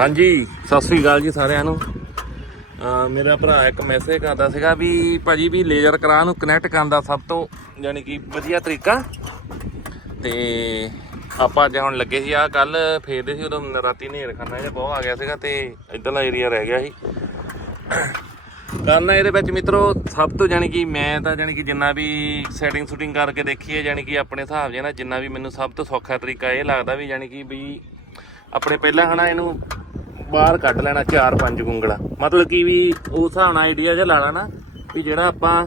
ਹਾਂਜੀ, ਸਤਿ ਸ੍ਰੀ ਅਕਾਲ ਜੀ ਸਾਰਿਆਂ ਨੂੰ। ਮੇਰਾ ਭਰਾ ਇੱਕ ਮੈਸੇਜ ਕਰਦਾ ਸੀਗਾ ਵੀ ਭਾਜੀ ਵੀ ਲੇਜ਼ਰ ਕਰਾ ਨੂੰ ਕਨੈਕਟ ਕਰਨ ਦਾ ਸਭ ਤੋਂ ਯਾਨੀ ਕਿ ਵਧੀਆ ਤਰੀਕਾ। ਤੇ ਆਪਾਂ ਅੱਜ ਹੁਣ ਲੱਗੇ ਸੀ ਆ ਕੱਲ ਫੇਰਦੇ ਸੀ ਉਦੋਂ ਰਾਤੀ ਹਨੇਰ ਖਾਨਾ ਜਿਹਾ ਬਹੁਤ ਆ ਗਿਆ ਸੀਗਾ ਤੇ ਇਧਰਲਾ ਏਰੀਆ ਰਹਿ ਗਿਆ ਸੀ। ਕਰਨਾ ਇਹਦੇ ਵਿੱਚ ਮਿੱਤਰੋ, ਸਭ ਤੋਂ ਜਾਨੀ ਕਿ ਮੈਂ ਤਾਂ ਜਾਨੀ ਕਿ ਜਿੰਨਾ ਵੀ ਸੈਟਿੰਗ ਸ਼ੂਟਿੰਗ ਕਰਕੇ ਦੇਖੀ ਹੈ ਜਾਨੀ ਕਿ ਆਪਣੇ ਹਿਸਾਬ ਜੇ ਨਾ ਜਿੰਨਾ ਵੀ ਮੈਨੂੰ ਸਭ ਤੋਂ ਸੌਖਾ ਤਰੀਕਾ ਇਹ ਲੱਗਦਾ ਵੀ ਜਾਨੀ ਕਿ ਵੀ ਆਪਣੇ ਪਹਿਲਾਂ ਹਨਾ ਇਹਨੂੰ ਬਾਹਰ ਕੱਢ ਲੈਣਾ ਚਾਰ ਪੰਜ ਗੁੰਗਲਾ। ਮਤਲਬ ਕਿ ਵੀ ਉਸ ਹਿਸਾਬ ਨਾਲ ਆਈਡੀਆ ਜਿਹਾ ਲਾਣਾ ਨਾ ਵੀ ਜਿਹੜਾ ਆਪਾਂ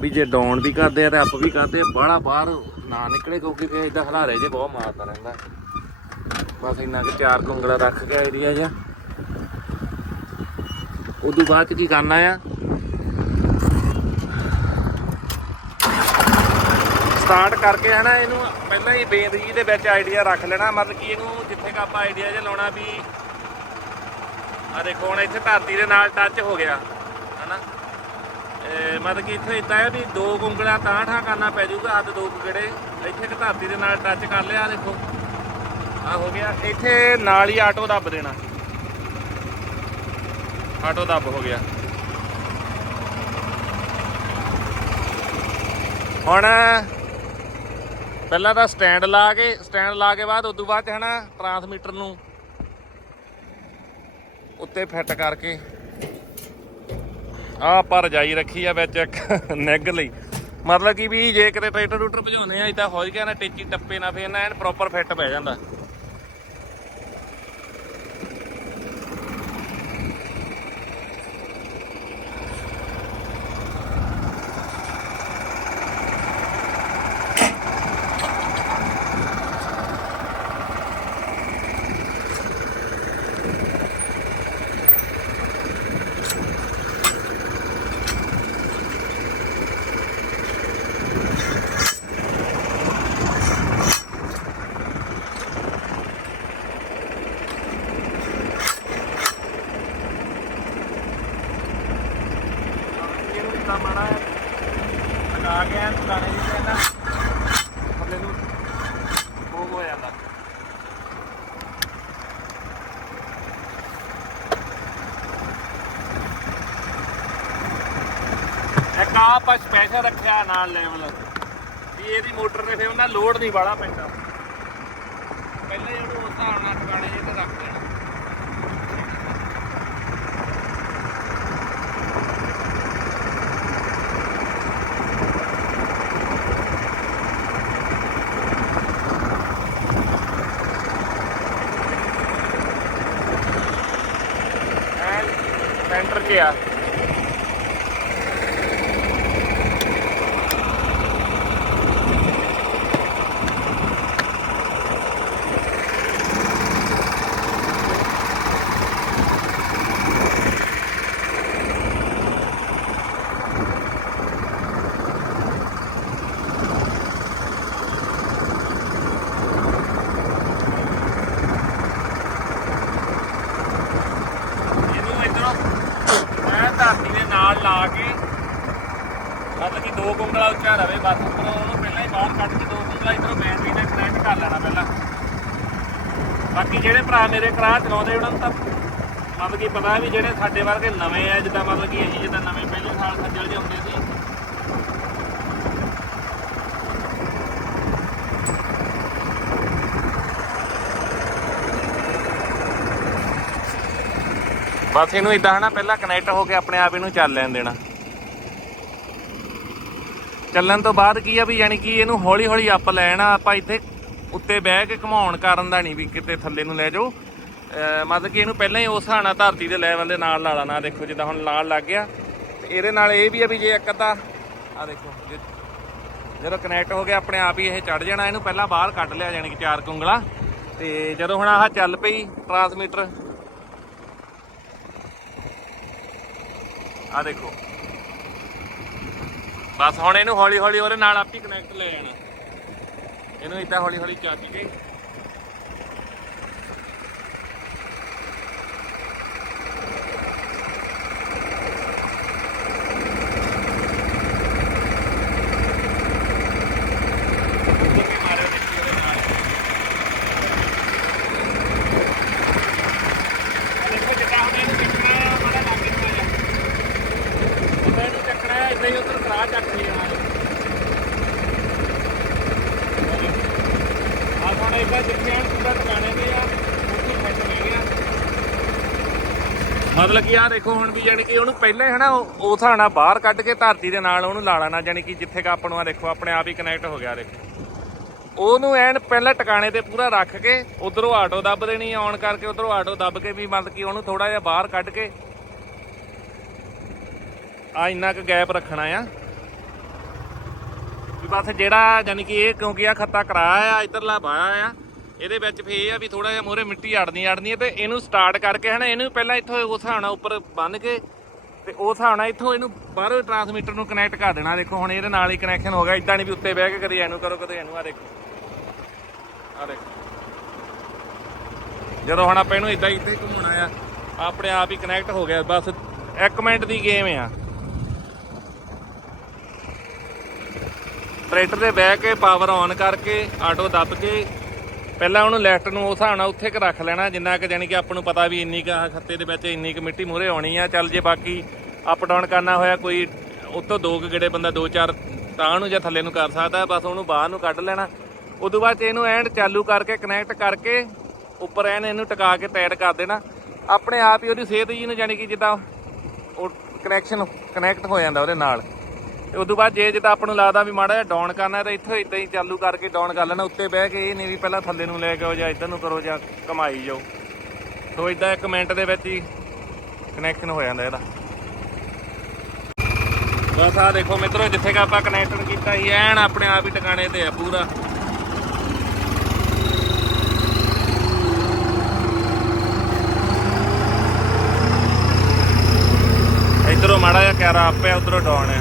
ਵੀ ਜੇ ਡਾਉਣ ਵੀ ਕਰਦੇ ਆ ਤੇ ਅਪ ਵੀ ਕਰਦੇ ਆ, ਬਾਹਲਾ ਬਾਹਰ ਨਾ ਨਿਕਲੇ ਕਿਉਂਕਿ ਫੇਰ ਇਦਾਂ ਹਲਾਰੇ ਜੇ ਬਹੁਤ ਮਾਰਦਾ ਰਹਿੰਦਾ। ਬਸ ਇੰਨਾ ਕਿ ਚਾਰ ਗੁੰਗਲਾ ਰੱਖ ਕੇ ਆਈਡੀਆ ਜਿਹਾ। ਉਦੋਂ ਬਾਅਦ 'ਚ ਕੀ ਕਰਨਾ ਆ? ਸਟਾਰਟ ਕਰਕੇ ਹਨਾ, ਇਹਨੂੰ ਪਹਿਲਾਂ ਹੀ ਬੇਨਤੀ ਦੇ ਵਿੱਚ ਆਈਡੀਆ ਰੱਖ ਲੈਣਾ, ਮਤਲਬ ਕਿ ਇਹਨੂੰ ਜਿੱਥੇ ਕ ਆਪਾਂ ਆਈਡੀਆ ਜਿਹਾ ਲਾਉਣਾ ਵੀ ਆ ਦੇਖੋ, ਹੁਣ ਇੱਥੇ ਧਰਤੀ ਦੇ ਨਾਲ ਟੱਚ ਹੋ ਗਿਆ, ਹਨਾ? ਇਹ ਮਤਲਬ ਕਿ ਇੱਥੇ ਇਦਾਂ ਹੈ ਵੀ ਦੋ ਗੁੰਗਲਾ ਤਾਂ ਠਾ ਕਰਨਾ ਪੈ ਜਾਊਗਾ ਹੱਥ ਦੋ ਗੇੜੇ ਇੱਥੇ ਕਿ ਧਰਤੀ ਦੇ ਨਾਲ ਟੱਚ ਕਰ ਲਿਆ, ਆਹ ਦੇਖੋ। ਆ ਹੋ ਗਿਆ। ਇੱਥੇ ਨਾਲ ਹੀ ਆਟੋ ਦੱਬ ਦੇਣਾ। ਆਟੋ ਦੱਬ ਹੋ ਗਿਆ। ਹੁਣ ਪਹਿਲਾਂ ਤਾਂ ਸਟੈਂਡ ਲਾ ਕੇ, ਸਟੈਂਡ ਲਾ ਕੇ ਬਾਅਦ ਉਦੋਂ ਬਾਅਦ ਚ ਹਨਾ ਟਰਾਂਸਮੀਟਰ ਨੂੰ ਉੱਤੇ ਫਿੱਟ ਕਰਕੇ। ਆਹ ਪਰ ਰਜਾਈ ਰੱਖੀ ਆ ਵਿੱਚ ਇੱਕ ਨਿੱਗ ਲਈ। ਮਤਲਬ ਕਿ ਵੀ ਜੇ ਕਿਤੇ ਟਰੈਕਟਰ ਟੂਟਰ ਭਜਾਉਨੇ ਆ ਇਦਾਂ ਹੋ ਗਿਆ ਨਾ ਟੇਚੀ ਟੱਪੇ ਨਾ ਫੇਰ ਨਾ ਐਨ ਪ੍ਰੋਪਰ ਫਿੱਟ ਪੈ ਜਾਂਦਾ ਇਹਨੂੰ ਇਦਾਂ ਮਾੜਾ ਲਗਾ ਕੇ ਐਨ ਪੁਰਾਣੇ ਦੀ ਤੇ ਨਾ ਥੱਲੇ ਨੂੰ ਉਹ ਹੋ ਜਾਂਦਾ ਇੱਕ ਆਪਾਂ ਸਪੈਸ਼ਲ ਰੱਖਿਆ ਨਾਲ ਲੈਵਲ ਵੀ ਇਹਦੀ ਮੋਟਰ ਤੇ ਫਿਰ ਉਹਨਾਂ ਲੋਡ ਨਹੀਂ ਵਾਲਾ ਪੈਂਦਾ। ਪਹਿਲਾਂ ਹੀ ਉਹਨੂੰ ਉਸ ਹਿਸਾਬ ਨਾਲ ਟਿਕਾਣੇ ਜਿਹੇ ਤੇ ਰੱਖ ਦੇਣਾ। ਸੈਂਟਰ 'ਚ ਆ ਇਹਨੂੰ ਇਧਰੋਂ ਐ ਧਰਤੀ ਦੇ ਨਾਲ ਲਾ ਕੇ ਮਤਲਬ ਕਿ ਦੋ ਗੁੰਗਲਾ ਉੱਚਾ ਰਵੇ, ਬਸ ਉੱਪਰੋਂ ਉਹਨੂੰ ਪਹਿਲਾਂ ਹੀ ਬਾਹਰ ਕੱਢ ਕੇ ਦੋ ਗੁੰਗਲਾ ਇਧਰੋਂ ਬੈਟਰੀ ਨਾਲ ਕਨੈਕਟ ਕਰ ਲੈਣਾ ਪਹਿਲਾਂ। ਬਾਕੀ ਜਿਹੜੇ ਭਰਾ ਮੇਰੇ ਕਰਾ ਚਲਾਉਂਦੇ, ਉਹਨਾਂ ਨੂੰ ਤਾਂ ਮਤਲਬ ਕਿ ਪਤਾ ਵੀ ਜਿਹੜੇ ਸਾਡੇ ਵਰਗੇ ਨਵੇਂ ਆ, ਜਿੱਦਾਂ ਮਤਲਬ ਕਿ ਅਸੀਂ ਜਿੱਦਾਂ ਨਵੇਂ ਪਹਿਲੇ ਸਾਲ ਸੱਜਲ ਜਿਹੇ ਹੁੰਦੇ ਸੀ ਬਸ ਇਹਨੂੰ ਇਦਾਂ ਹਨਾ, ਪਹਿਲਾਂ ਕਨੈਕਟ ਹੋ ਕੇ ਆਪਣੇ ਆਪ ਇਹਨੂੰ ਚੱਲ ਲੈਣ ਦੇਣਾ। ਚੱਲਣ ਤੋਂ ਬਾਅਦ ਕੀ ਆ ਵੀ ਯਾਨੀ ਕਿ ਇਹਨੂੰ ਹੌਲੀ ਹੌਲੀ ਅੱਪ ਲੈਣਾ, ਆਪਾਂ ਇੱਥੇ ਉੱਤੇ ਬਹਿ ਕੇ ਘਮਾਉਣ ਕਰਨ ਦਾ ਨਹੀਂ ਵੀ ਕਿਤੇ ਥੱਲੇ ਨੂੰ ਲੈ ਜਾਓ। ਮਤਲਬ ਕਿ ਇਹਨੂੰ ਪਹਿਲਾਂ ਹੀ ਉਸ ਹਿਸਾਬ ਧਰਤੀ ਦੇ ਲੈਵਲ ਦੇ ਨਾਲ ਲਾ ਲੈਣਾ, ਦੇਖੋ ਜਿੱਦਾਂ ਹੁਣ ਨਾਲ ਲੱਗ ਗਿਆ। ਤੇ ਇਹਦੇ ਨਾਲ ਇਹ ਵੀ ਆ ਵੀ ਜੇ ਇੱਕ ਅੱਧਾ ਆ ਦੇਖੋ, ਜੇ- ਜਦੋਂ ਕਨੈਕਟ ਹੋ ਗਿਆ, ਆਪਣੇ ਆਪ ਹੀ ਇਹ ਚੜ ਜਾਣਾ, ਇਹਨੂੰ ਪਹਿਲਾਂ ਬਾਹਰ ਕੱਢ ਲਿਆ ਜਾਣੀ ਕਿ ਚਾਰ ਕੁੰਗਲਾ। ਤੇ ਜਦੋਂ ਹੁਣ ਆਹ ਚੱਲ ਪਈ ਟਰਾਂਸਮੀਟਰ ਆ ਦੇਖੋ। ਬਸ ਹੁਣ ਇਹਨੂੰ ਹੌਲੀ ਹੌਲੀ ਉਹਦੇ ਨਾਲ ਆਪੀ ਕਨੈਕਟ ਲੈ ਜਾਣਾ। ਇਹਨੂੰ ਇਦਾਂ ਹੌਲੀ ਹੌਲੀ ਚੱਕ ਕੇ ਮਤਲਬ ਕਿ ਆ ਦੇਖੋ ਹੁਣ ਵੀ ਜਾਨੀ ਕਿ ਉਹਨੂੰ ਪਹਿਲਾਂ ਹੀ ਹਨਾ, ਉਹ ਉਹ ਬਾਹਰ ਕੱਢ ਕੇ ਧਰਤੀ ਦੇ ਨਾਲ ਉਹਨੂੰ ਲਾ ਲੈਣਾ ਜਾਨੀ ਕਿ ਜਿੱਥੇ ਕ ਆਪਾਂ ਨੂੰ ਆ ਦੇਖੋ, ਆਪਣੇ ਆਪ ਹੀ ਕਨੈਕਟ ਹੋ ਗਿਆ ਦੇਖੋ। ਉਹਨੂੰ ਐਨ ਪਹਿਲਾਂ ਟਿਕਾਣੇ ਤੇ ਪੂਰਾ ਰੱਖ ਕੇ ਉਧਰੋਂ ਆਟੋ ਦੱਬ ਦੇਣੀ ਆਨ ਕਰਕੇ ਉਧਰੋਂ ਆਟੋ ਦੱਬ ਕੇ ਵੀ ਮਤਲਬ ਕਿ ਉਹਨੂੰ ਥੋੜਾ ਜਿਹਾ ਬਾਹਰ ਕੱਢ ਕੇ ਆ ਇੰਨਾ ਕੁ ਗੈਪ ਰੱਖਣਾ ਆ। ਵੀ ਬਸ ਜਿਹੜਾ ਯਾਨੀ ਕਿ ਇਹ ਕਿਉਂਕਿ ਆ ਖੱਤਾ ਕਰਾਇਆ ਆ, ਇਧਰਲਾ ਬਾਇਆ ਆ ਇਹਦੇ ਵਿੱਚ ਫੇ ਇਹ ਆ ਵੀ ਥੋੜਾ ਜਿਹਾ ਮੋਰੇ ਮਿੱਟੀ ਅੜਨੀ ਅੜਨੀ ਹੈ ਤੇ ਇਹਨੂੰ ਸਟਾਰਟ ਕਰਕੇ ਹਨਾ, ਇਹਨੂੰ ਪਹਿਲਾਂ ਇੱਥੋਂ ਉਸ ਹਿਸਾਬ ਨਾਲ ਉੱਪਰ ਬੰਨ ਕੇ ਤੇ ਉਸ ਹਿਸਾਬ ਨਾਲ ਇੱਥੋਂ ਇਹਨੂੰ ਬਾਹਰੋਂ ਟਰਾਂਸਮੀਟਰ ਨੂੰ ਕਨੈਕਟ ਕਰ ਦੇਣਾ। ਦੇਖੋ, ਹੁਣ ਇਹਦੇ ਨਾਲ ਹੀ ਕਨੈਕਸ਼ਨ ਹੋ ਗਿਆ ਇਦਾਂ ਨਹੀਂ ਵੀ ਉੱਤੇ ਬਹਿ ਕੇ ਕਦੇ ਇਹਨੂੰ ਕਰੋ, ਕਦੇ ਇਹਨੂੰ ਆ ਦੇਖੋ। ਆ ਦੇਖੋ। ਜਦੋਂ ਹੁਣ ਆਪਾਂ ਇਹਨੂੰ ਇਦਾਂ ਇੱਥੇ ਘੁੰਮਣਾ ਆ, ਆਪਣੇ ਆਪ ਹੀ ਕਨੈਕਟ ਹੋ ਗਿਆ, ਬਸ 1 ਮਿੰਟ ਦੀ ਗੇਮ ਆ। ਟਰੈਕਟਰ ਦੇ ਬਹਿ ਕੇ ਪਾਵਰ ਔਨ ਕਰਕੇ ਆਟੋ ਦੱਬ ਕੇ ਪਹਿਲਾਂ ਉਹਨੂੰ ਲੈਫਟ ਨੂੰ ਉਸ ਹਿਸਾਬ ਨਾਲ ਉੱਥੇ ਕ ਰੱਖ ਲੈਣਾ, ਜਿੰਨਾ ਕਿ ਜਾਨੀ ਕਿ ਆਪਾਂ ਨੂੰ ਪਤਾ ਵੀ ਇੰਨੀ ਕ ਖੱਤੇ ਦੇ ਵਿੱਚ ਇੰਨੀ ਕ ਮਿੱਟੀ ਮੂਹਰੇ ਆਉਣੀ ਆ। ਚੱਲ ਜੇ ਬਾਕੀ ਅਪ ਡਾਊਨ ਕਰਨਾ ਹੋਇਆ, ਕੋਈ ਉਤੋਂ ਦੋ ਕੁ ਗੇੜੇ ਬੰਦਾ ਦੋ ਚਾਰ ਤਾਂ ਨੂੰ ਜਾਂ ਥੱਲੇ ਨੂੰ ਕਰ ਸਕਦਾ, ਬਸ ਉਹਨੂੰ ਬਾਹਰ ਨੂੰ ਕੱਢ ਲੈਣਾ। ਉਦੋਂ ਬਾਅਦ 'ਚ ਇਹਨੂੰ ਐਂਡ ਚਾਲੂ ਕਰਕੇ ਕਨੈਕਟ ਕਰਕੇ ਉੱਪਰ ਐਨ ਇਹਨੂੰ ਟਿਕਾ ਕੇ ਟਾਈਟ ਕਰ ਦੇਣਾ। ਆਪਣੇ ਆਪ ਹੀ ਉਹਦੀ ਸਿਹਤ ਜੀ ਨੂੰ ਜਾਨੀ ਕਿ ਜਿੱਦਾਂ ਉਹ ਕਨੈਕਸ਼ਨ ਕਨੈਕਟ ਹੋ ਜਾਂਦਾ ਉਹਦੇ ਨਾਲ। ਤੇ ਤੋਂ ਬਾਅਦ ਜੇ ਜਿੱਦਾਂ ਆਪਾਂ ਨੂੰ ਲੱਗਦਾ ਵੀ ਮਾੜਾ ਜਿਹਾ ਡਾਊਨ ਕਰਨਾ ਤਾਂ ਇੱਥੋਂ ਇਦਾਂ ਹੀ ਚਾਲੂ ਕਰਕੇ ਡਾਊਨ ਕਰ ਲੈਣਾ, ਉੱਤੇ ਬਹਿ ਕੇ ਇਹ ਨਹੀਂ ਵੀ ਪਹਿਲਾਂ ਥੱਲੇ ਨੂੰ ਲੈ ਕੇ ਆਓ ਜਾਂ ਇੱਧਰ ਨੂੰ ਕਰੋ ਜਾਂ ਕਮਾਈ ਜਾਓ। ਸੋ ਇਦਾਂ ਇੱਕ ਮਿੰਟ ਦੇ ਵਿੱਚ ਹੀ ਕਨੈਕਸ਼ਨ ਹੋ ਜਾਂਦਾ ਇਹਦਾ। ਬਸ ਆ ਦੇਖੋ ਮਿੱਤਰੋ, ਜਿੱਥੇ ਕਿ ਆਪਾਂ ਕਨੈਕਸ਼ਨ ਕੀਤਾ ਸੀ, ਐਨ ਆਪਣੇ ਆਪ ਹੀ ਟਿਕਾਣੇ ਤੇ ਆ ਪੂਰਾ। ਇਧਰੋਂ ਮਾੜਾ ਜਿਹਾ ਕਿਆਰਾ ਆਪੇ ਉਧਰੋਂ ਡਾਊਨ ਹੈ